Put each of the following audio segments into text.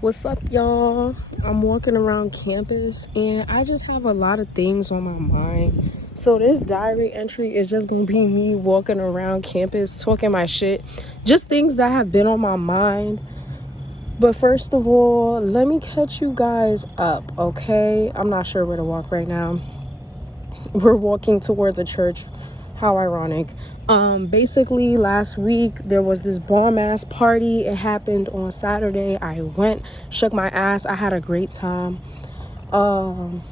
What's up, y'all? I'm walking around campus and I just have a lot of things on my mind. So this diary entry is just gonna be me walking around campus talking my shit, just things that have been on my mind. But first of all, let me catch you guys up, okay? I'm not sure where to walk right now. We're walking towards a church. How ironic. Basically last week there was this bomb ass party. It happened on Saturday. I went, shook my ass. I had a great time. I'm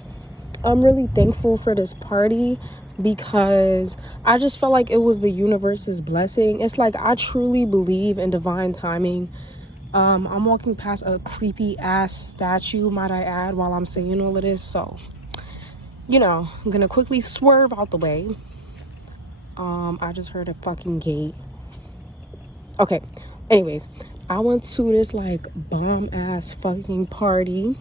really thankful for this party because I just felt like it was the universe's blessing. It's like I truly believe in divine timing. I'm walking past a creepy ass statue, might I add, while I'm saying all of this. So, I'm gonna quickly swerve out the way. I just heard a fucking gate. Okay, anyways, I went to this like bomb ass fucking party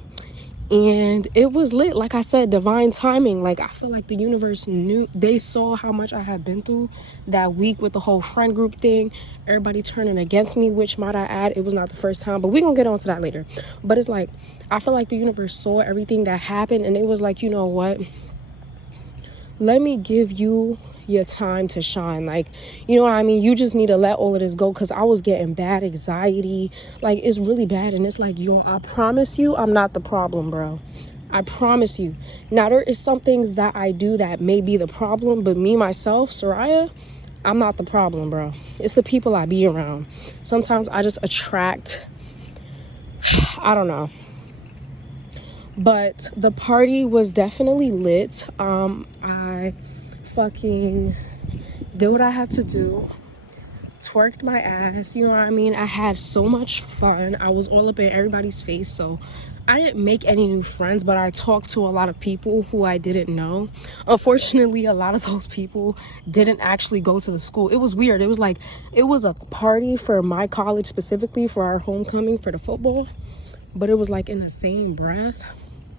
and it was lit. Like I said, divine timing. Like I feel like the universe knew, they saw how much I had been through that week with the whole friend group thing, everybody turning against me, which might I add, it was not the first time, but we're gonna get on to that later. But it's like I feel like the universe saw everything that happened and it was like, you know what, let me give you your time to shine. Like, you know what I mean? You just need to let all of this go, because I was getting bad anxiety. Like, it's really bad. And it's like, yo, I promise you I'm not the problem, bro. I promise you. Now, there is some things that I do that may be the problem, but me, myself, Soraya, I'm not the problem, bro. It's the people I be around. Sometimes I just attract, I don't know. But the party was definitely lit. I fucking did what I had to do, twerked my ass, you know what I mean? I had so much fun. I was all up in everybody's face, so I didn't make any new friends, but I talked to a lot of people who I didn't know. Unfortunately, a lot of those people didn't actually go to the school. It was weird. It was like, it was a party for my college specifically for our homecoming for the football, but it was like in the same breath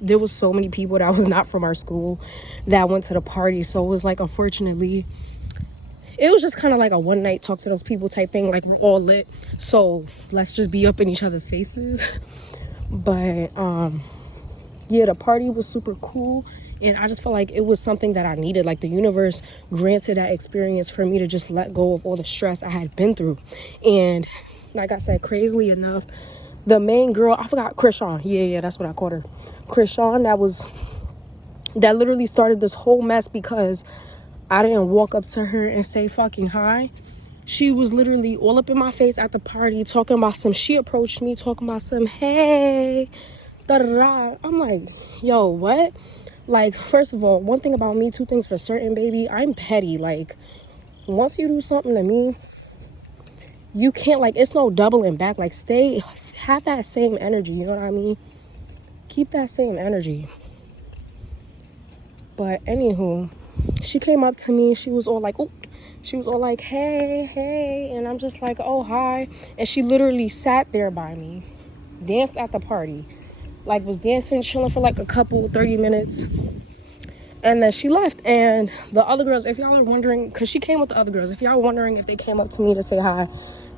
there was so many people that was not from our school that went to the party. So it was like, unfortunately, it was just kind of like a one night talk to those people type thing. Like, we're all lit, so let's just be up in each other's faces. But yeah, the party was super cool, and I just felt like it was something that I needed. Like, the universe granted that experience for me to just let go of all the stress I had been through. And like I said, crazily enough, the main girl, I forgot, Krishan. Yeah, that's what I called her. Krishan, that literally started this whole mess because I didn't walk up to her and say fucking hi. She was literally all up in my face at the party talking about she approached me talking about hey, da-da-da. I'm like, yo, what? Like, first of all, one thing about me, two things for certain, baby, I'm petty. Like, once you do something to me, you can't, like, it's no doubling back. Like, have that same energy, you know what I mean? Keep that same energy. But anywho, she came up to me. She was all like, "Ooh," she was all like, hey, and I'm just like, oh, hi. And she literally sat there by me, danced at the party, like was dancing, chilling for like a couple 30 minutes, and then she left. And the other girls, if y'all are wondering, because she came with the other girls, if y'all are wondering if they came up to me to say hi,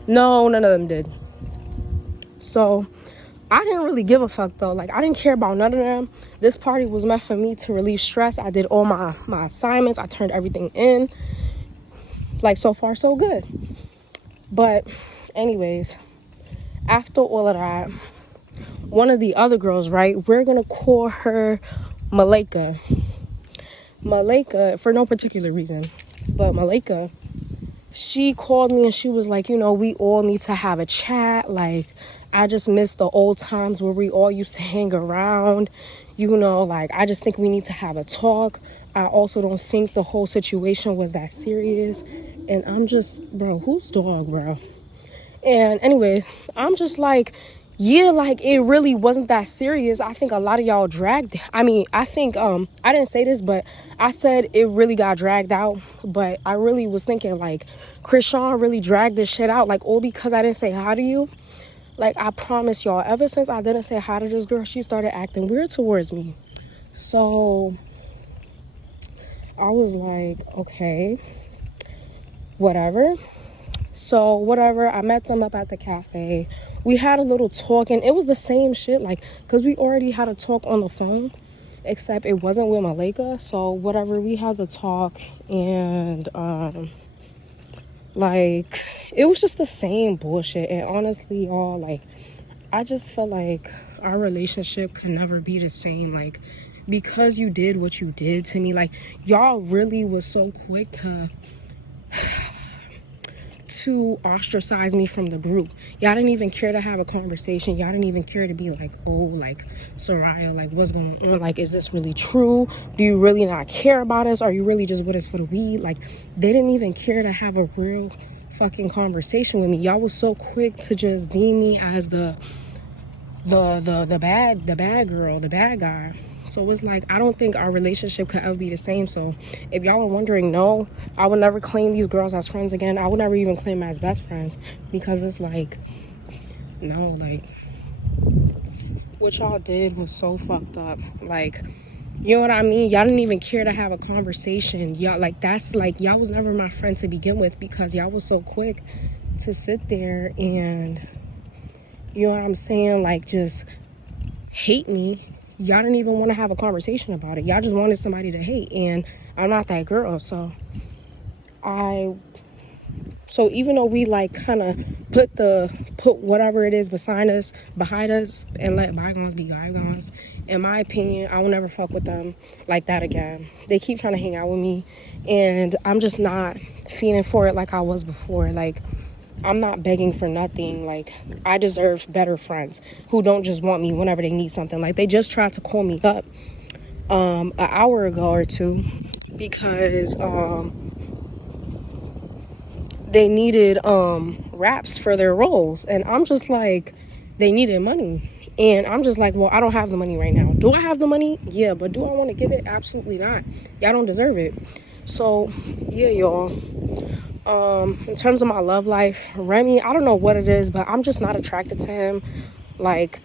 no, none of them did. So I didn't really give a fuck though. Like, I didn't care about none of them. This party was meant for me to relieve stress. I did all my assignments. I turned everything in. Like, so far so good. But anyways, after all of that, one of the other girls, right, we're gonna call her Malika, for no particular reason, but Malika, she called me and she was like, we all need to have a chat. Like, I just miss the old times where we all used to hang around. Like, I just think we need to have a talk. I also don't think the whole situation was that serious. And I'm just, bro, whose dog, bro? And anyways, I'm just like, yeah, like, it really wasn't that serious. I think a lot of y'all dragged. I think, I didn't say this, but I said it really got dragged out. But I really was thinking, like, Krishan really dragged this shit out, like, all because I didn't say hi to you. Like, I promise y'all, ever since I didn't say hi to this girl, she started acting weird towards me. So I was like, okay, whatever. So whatever, I met them up at the cafe. We had a little talk, and it was the same shit, like, because we already had a talk on the phone, except it wasn't with Malika. So whatever, we had the talk, and like, it was just the same bullshit. And honestly, y'all, like, I just feel like our relationship could never be the same. Like, because you did what you did to me, like, y'all really was so quick to ostracize me from the group. Y'all didn't even care to have a conversation. Y'all didn't even care to be like, oh, like, Soraya, like, what's going on? Like, is this really true? Do you really not care about us? Are you really just with us for the weed? Like, they didn't even care to have a real fucking conversation with me. Y'all was so quick to just deem me as the bad girl, the bad guy. So it's like, I don't think our relationship could ever be the same. So if y'all are wondering, no, I would never claim these girls as friends again. I would never even claim them as best friends, because it's like, no, like, what y'all did was so fucked up. Like, you know what I mean? Y'all didn't even care to have a conversation. Y'all, like, that's like, y'all was never my friend to begin with, because y'all was so quick to sit there and, you know what I'm saying, like, just hate me. Y'all didn't even want to have a conversation about it. Y'all just wanted somebody to hate, and I'm not that girl. So even though we like kind of put whatever it is behind us and let bygones be bygones, in my opinion, I will never fuck with them like that again. They keep trying to hang out with me, and I'm just not feeling for it like I was before. Like, I'm not begging for nothing. Like, I deserve better friends who don't just want me whenever they need something. Like, they just tried to call me up an hour ago or two, because they needed raps for their roles, and I'm just like, they needed money, and I'm just like, well, I don't have the money right now. Do I have the money? Yeah, but do I want to give it? Absolutely not. Y'all don't deserve it. So yeah, y'all, in terms of my love life, Remy, I don't know what it is, but I'm just not attracted to him. Like,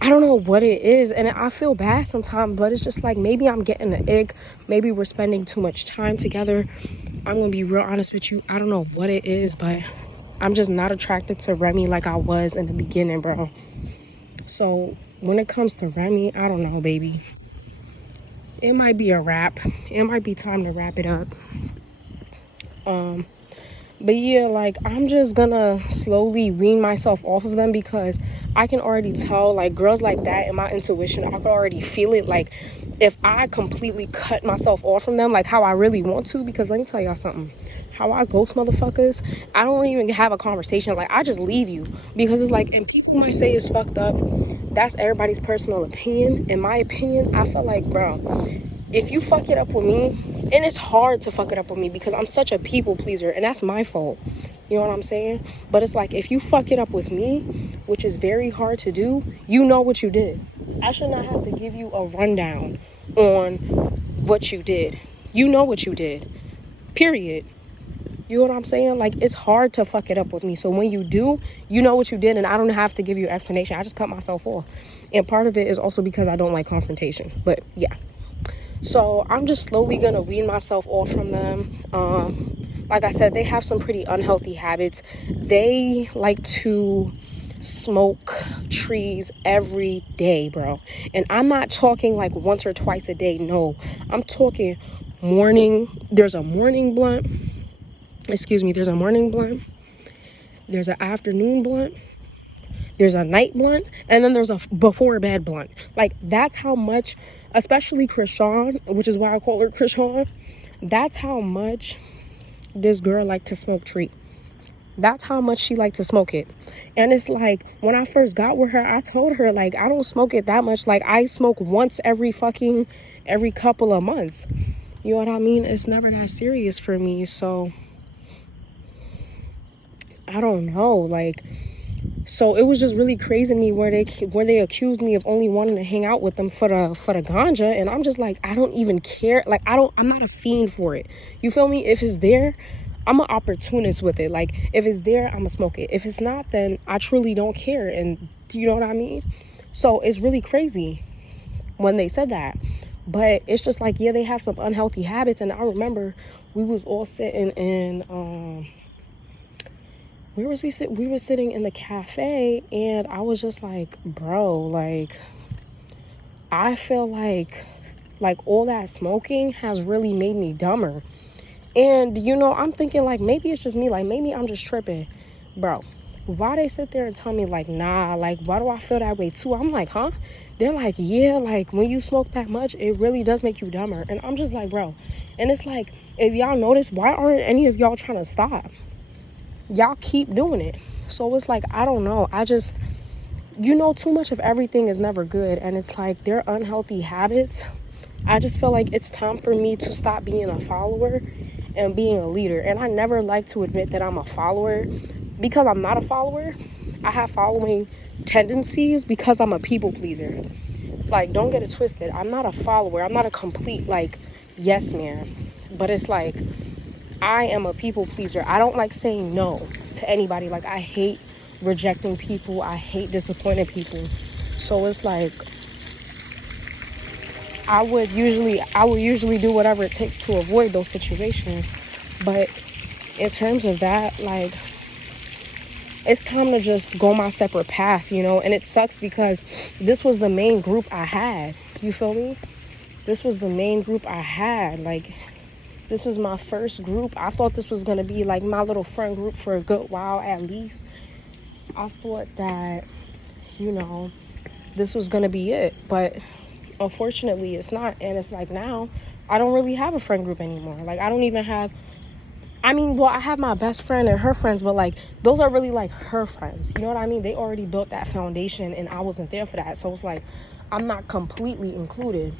I don't know what it is, and I feel bad sometimes, but it's just like, maybe I'm getting the ick. Maybe we're spending too much time together. I'm gonna be real honest with you. I don't know what it is, but I'm just not attracted to Remy like I was in the beginning, bro. So when it comes to Remy, I don't know, baby. It might be a wrap. It might be time to wrap it up. But yeah, like, I'm just gonna slowly wean myself off of them, because I can already tell, like, girls like that, in my intuition, I can already feel it. Like, if I completely cut myself off from them, like how I really want to, because let me tell y'all something. How I ghost motherfuckers, I don't even have a conversation. Like, I just leave you, because it's like, and people might say it's fucked up. That's everybody's personal opinion. In my opinion, I feel like, bro, if you fuck it up with me, and it's hard to fuck it up with me because I'm such a people pleaser, and that's my fault. You know what I'm saying? But it's like, if you fuck it up with me, which is very hard to do, you know what you did. I should not have to give you a rundown on what you did. You know what you did. Period. You know what I'm saying? Like, it's hard to fuck it up with me. So when you do, you know what you did, and I don't have to give you an explanation. I just cut myself off. And part of it is also because I don't like confrontation. But yeah. So I'm just slowly gonna wean myself off from them. Like I said, they have some pretty unhealthy habits. They like to smoke trees every day, bro. And I'm not talking like once or twice a day. No, I'm talking morning. There's a morning blunt. There's a morning blunt. There's an afternoon blunt. There's a night blunt, and then there's a before bed blunt. Like, that's how much, especially Krishan, which is why I call her Krishan, that's how much this girl liked to smoke tree. That's how much she liked to smoke it. And it's like, when I first got with her, I told her, like, I don't smoke it that much. Like, I smoke once every couple of months. You know what I mean? It's never that serious for me. So I don't know, like, so it was just really crazy to me where they accused me of only wanting to hang out with them for the ganja, and I'm just like, I don't even care. Like, I'm not a fiend for it. You feel me? If it's there, I'm an opportunist with it. Like, if it's there, I'm gonna smoke it. If it's not, then I truly don't care. And do you know what I mean? So it's really crazy when they said that. But it's just like, yeah, they have some unhealthy habits. And I remember we was all sitting in we were sitting in the cafe, and I was just like, bro, like, I feel like all that smoking has really made me dumber. And I'm thinking like maybe it's just me, like maybe I'm just tripping. Bro, why they sit there and tell me like, nah, like why do I feel that way too? I'm like, huh? They're like, yeah, like when you smoke that much, it really does make you dumber. And I'm just like, bro. And it's like, if y'all notice, why aren't any of y'all trying to stop? Y'all keep doing it. So it's like, I don't know. I just, too much of everything is never good. And it's like their unhealthy habits. I just feel like it's time for me to stop being a follower and being a leader. And I never like to admit that I'm a follower because I'm not a follower. I have following tendencies because I'm a people pleaser. Like, don't get it twisted. I'm not a follower. I'm not a complete, like, yes man. But it's like, I am a people pleaser. I don't like saying no to anybody. Like, I hate rejecting people. I hate disappointing people. So it's like, I would usually do whatever it takes to avoid those situations. But in terms of that, like, it's time to just go my separate path, and it sucks because this was the main group I had. You feel me? This was the main group I had. Like, this was my first group. I thought this was going to be like my little friend group for a good while at least. I thought that, this was going to be it. But unfortunately, it's not. And it's like now, I don't really have a friend group anymore. Like, I don't even have... I have my best friend and her friends, but like those are really like her friends. You know what I mean? They already built that foundation and I wasn't there for that. So it's like I'm not completely included.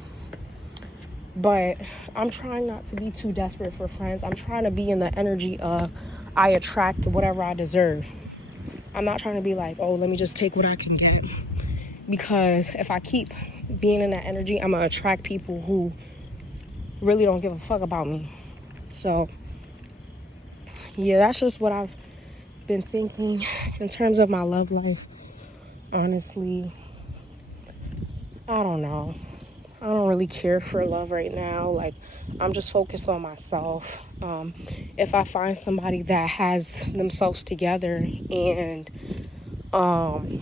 But I'm trying not to be too desperate for friends. I'm trying to be in the energy of I attract whatever I deserve. I'm not trying to be like, oh, let me just take what I can get. Because if I keep being in that energy, I'm going to attract people who really don't give a fuck about me. So yeah, that's just what I've been thinking in terms of my love life. Honestly, I don't know. I don't really care for love right now. Like, I'm just focused on myself. If I find somebody that has themselves together and, you know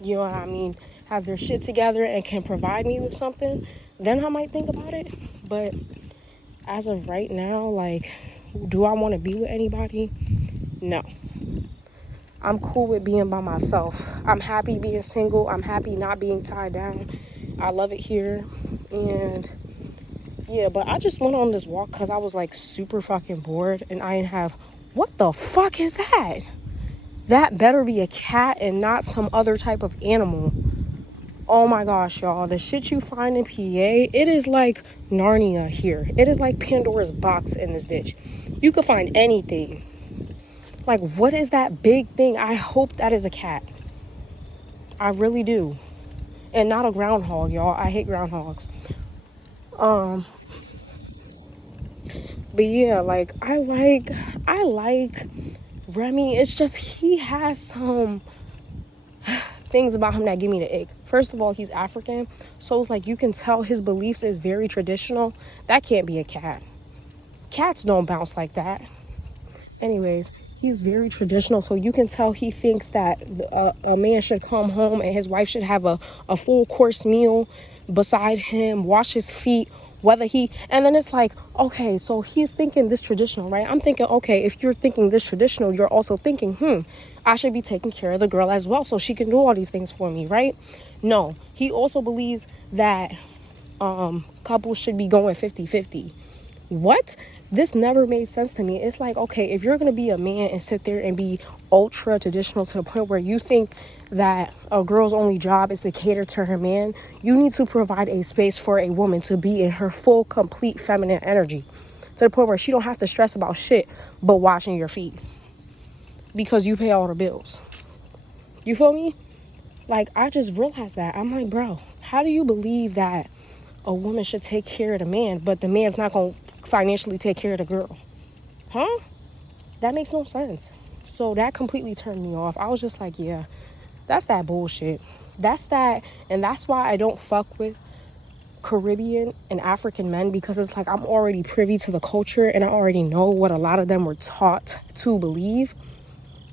what I mean, has their shit together and can provide me with something, then I might think about it. But as of right now, like, do I want to be with anybody? No. I'm cool with being by myself. I'm happy being single. I'm happy not being tied down. I love it here. And yeah, but I just went on this walk because I was like super fucking bored and I didn't have... What the fuck is that? That better be a cat and not some other type of animal. Oh my gosh, y'all. The shit you find in PA, it is like Narnia here. It is like Pandora's box in this bitch. You could find anything. Like, what is that big thing? I hope that is a cat. I really do. And not a groundhog, y'all. I hate groundhogs. But yeah, like, I like Remy. It's just he has some things about him that give me the ick. First of all, he's African. So it's like you can tell his beliefs is very traditional. That can't be a cat. Cats don't bounce like that. Anyways, he's very traditional, so you can tell he thinks that a man should come home and his wife should have a full course meal beside him, wash his feet, and then it's like, okay, so he's thinking this traditional, right? I'm thinking, okay, if you're thinking this traditional, you're also thinking, I should be taking care of the girl as well so she can do all these things for me, right? No, he also believes that couples should be going 50-50. What? This never made sense to me. It's like, okay, if you're going to be a man and sit there and be ultra traditional to the point where you think that a girl's only job is to cater to her man, you need to provide a space for a woman to be in her full, complete feminine energy to the point where she don't have to stress about shit but washing your feet because you pay all the bills. You feel me? Like, I just realized that. I'm like, bro, how do you believe that a woman should take care of the man, but the man's not going to financially take care of the girl? Huh? That makes no sense. So that completely turned me off. I was just like, yeah, that's that bullshit. That's that. And that's why I don't fuck with Caribbean and African men, because it's like I'm already privy to the culture and I already know what a lot of them were taught to believe.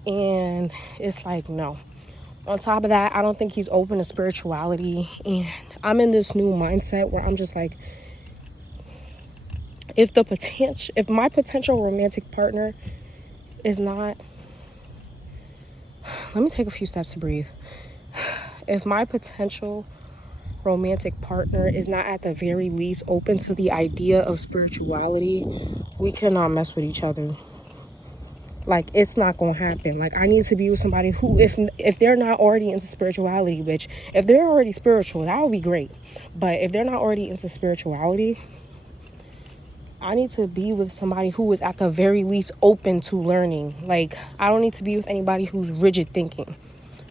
And it's like, no. On top of that, I don't think he's open to spirituality. And I'm in this new mindset where I'm just like, if my potential romantic partner is not, let me take a few steps to breathe. If my potential romantic partner is not at the very least open to the idea of spirituality, we cannot mess with each other. Like, it's not gonna happen. Like, I need to be with somebody who, if they're not already into spirituality, which if they're already spiritual, that would be great. But if they're not already into spirituality, I need to be with somebody who is at the very least open to learning. Like, I don't need to be with anybody who's rigid thinking.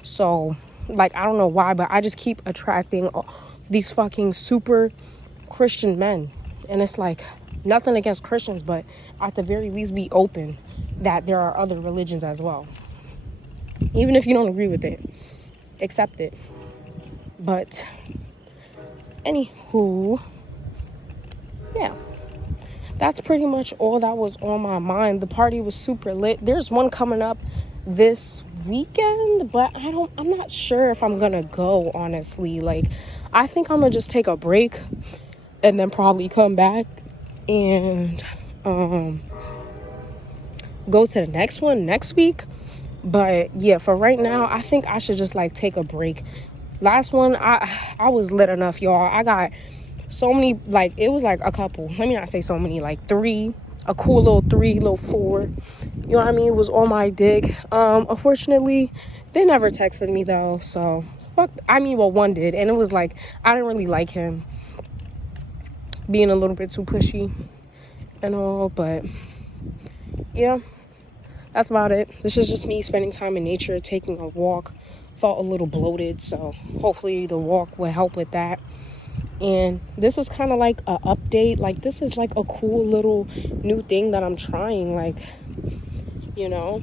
So, like, I don't know why, but I just keep attracting these fucking super Christian men. And it's like, nothing against Christians, but at the very least be open that there are other religions as well. Even if you don't agree with it, accept it. But, anywho, yeah. That's pretty much all that was on my mind. The party was super lit. There's one coming up this weekend, but I'm not sure if I'm gonna go, honestly. Like, I think I'm gonna just take a break and then probably come back and go to the next one next week. But yeah, for right now, I think I should just like take a break. Last one, I was lit enough, y'all. I got so many, like, it was like a couple, let me not say so many, like three, a cool little 3, little 4, you know what I mean, it was on my dick. Unfortunately, they never texted me though, so fuck. I mean, well, one did, and it was like, I didn't really like him being a little bit too pushy and all, but yeah, that's about it. This is just me spending time in nature, taking a walk. Felt a little bloated, so hopefully the walk will help with that. And this is kind of like a update. Like, this is like a cool little new thing that I'm trying. Like, you know,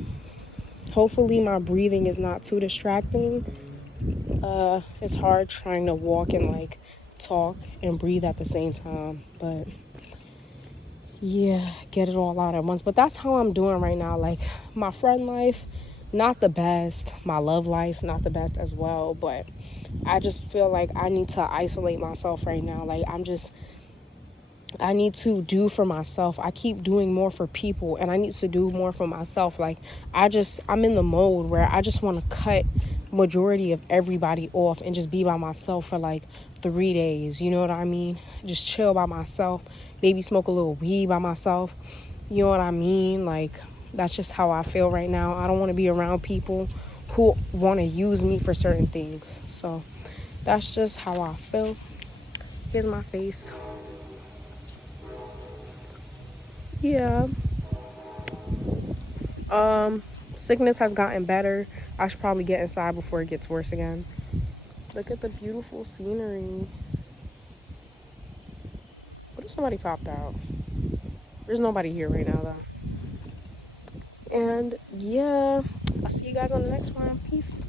hopefully my breathing is not too distracting. It's hard trying to walk and like talk and breathe at the same time, but yeah, get it all out at once. But that's how I'm doing right now. Like, my friend life, not the best. My love life, not the best as well. But I just feel like I need to isolate myself right now. Like, I need to do for myself. I keep doing more for people, and I need to do more for myself. Like, I'm in the mode where I just want to cut majority of everybody off and just be by myself for like 3 days. You know what I mean? Just chill by myself. Maybe smoke a little weed by myself. You know what I mean? Like, that's just how I feel right now. I don't want to be around people who want to use me for certain things. So that's just how I feel. Here's my face. Yeah. Sickness has gotten better. I should probably get inside before it gets worse again. Look at the beautiful scenery. What if somebody popped out? There's nobody here right now though. And yeah, I'll see you guys on the next one. Peace.